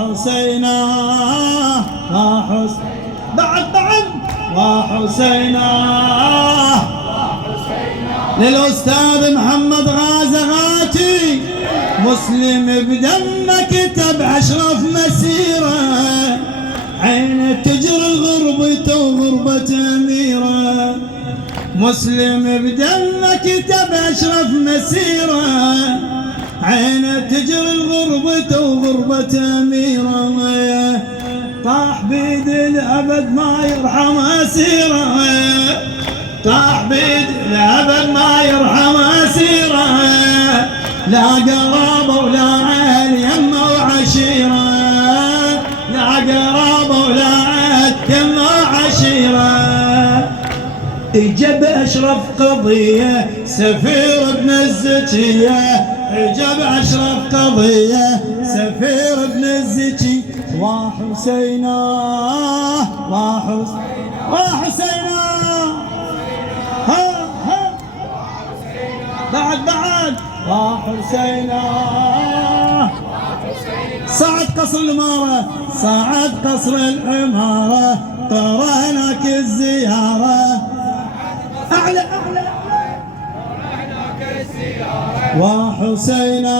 حسينا وحسين بعد وحسينا للأستاذ محمد غازغاتي مسلم بدمك كتب أشرف مسيرة عين تجري الغربة وغربة أميرة مسلم بدمك كتب أشرف مسيرة عين تجري الغربة وغربة أميرة طاح بيد الأبد ما يرحم أسيرة طاح بيد الأبد ما يرحم أسيرة لا قرابة ولا عين يمه وعشيرة لا قرابة ولا عين يمه وعشيرة اجب أشرف قضية سفير ابن الزكية اجب أشرف قضية سفير ابن الزكي وحسينا وحسينا ها بعد وحسينا صعد قصر الإمارة صعد قصر الإمارة قرانك الزيارة أعلى وحسينا